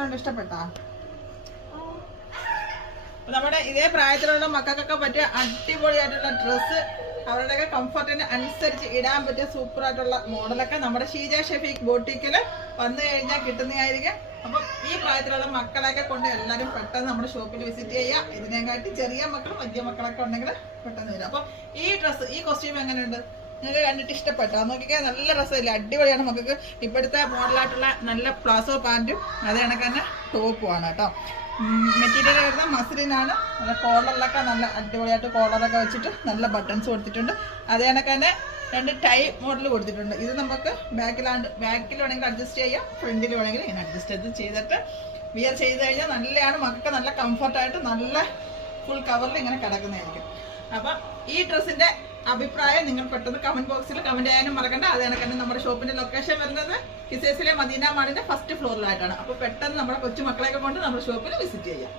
അങ്ങനെ ഇഷ്ടപ്പെട്ടാ? നമ്മുടെ ഇതേ പ്രായത്തിലുള്ള മക്കൾക്കൊക്കെ പറ്റിയ അടിപൊളിയായിട്ടുള്ള ഡ്രസ്സ്, അവരുടെയൊക്കെ കംഫർട്ടിന് അനുസരിച്ച് ഇടാൻ പറ്റിയ സൂപ്പർ ആയിട്ടുള്ള മോഡലൊക്കെ നമ്മുടെ ഷീജ ഷെഫീഖ് ബോട്ടിക്കിൽ വന്നു കഴിഞ്ഞാൽ കിട്ടുന്നതായിരിക്കും. അപ്പം ഈ പ്രായത്തിലുള്ള മക്കളെയൊക്കെ കൊണ്ട് എല്ലാവരും പെട്ടെന്ന് നമ്മുടെ ഷോപ്പിൽ വിസിറ്റ് ചെയ്യുക. ഇതിനെക്കാട്ടി ചെറിയ മക്കളും വലിയ മക്കളൊക്കെ ഉണ്ടെങ്കിൽ പെട്ടെന്ന് വരും. അപ്പം ഈ ഡ്രസ്സ്, ഈ കോസ്റ്റ്യൂം എങ്ങനെയുണ്ട്? നിങ്ങൾക്ക് കണ്ടിട്ട് ഇഷ്ടപ്പെട്ടോ? നോക്കിക്കാൻ നല്ല രസമില്ല, അടിപൊളിയാണ്. മക്കൾക്ക് ഇപ്പോഴത്തെ മോഡലായിട്ടുള്ള നല്ല പ്ലാസോ പാൻറ്റും അതേ കണക്ക് തന്നെ ടോപ്പുമാണ് കേട്ടോ. മെറ്റീരിയൽ വരുന്ന മസ്ലിനാണ്. നല്ല കോളറിലൊക്കെ നല്ല അടിപൊളിയായിട്ട് കോളറൊക്കെ വെച്ചിട്ട് നല്ല ബട്ടൺസ് കൊടുത്തിട്ടുണ്ട്. അതേ കണക്ക് തന്നെ 2 ടൈ മോഡൽ കൊടുത്തിട്ടുണ്ട്. ഇത് നമുക്ക് ബാക്കിൽ വേണമെങ്കിൽ അഡ്ജസ്റ്റ് ചെയ്യാം, ഫ്രണ്ടിൽ വേണമെങ്കിൽ ഇങ്ങനെ അഡ്ജസ്റ്റ് ചെയ്തിട്ട് വിയർ ചെയ്ത് കഴിഞ്ഞാൽ നല്ലതാണ്. മക്കൾക്ക് നല്ല കംഫർട്ടായിട്ട് നല്ല ഫുൾ കവറിൽ ഇങ്ങനെ കിടക്കുന്നതായിരിക്കും. അപ്പം ഈ ഡ്രസ്സിന്റെ അഭിപ്രായം നിങ്ങൾ പെട്ടെന്ന് കമന്റ് ബോക്സിൽ കമന്റ് ചെയ്യാനും മറക്കണ്ട. അത് കണക്ക് നമ്മുടെ ഷോപ്പിന്റെ ലൊക്കേഷൻ വരുന്നത് കിസേസിലെ മദീന മാളിന്റെ ഫസ്റ്റ് ഫ്ലോറിലായിട്ടാണ്. അപ്പോൾ പെട്ടെന്ന് നമ്മുടെ കൊച്ചു മക്കളെയൊക്കെ കൊണ്ട് നമ്മുടെ ഷോപ്പിൽ വിസിറ്റ് ചെയ്യാം.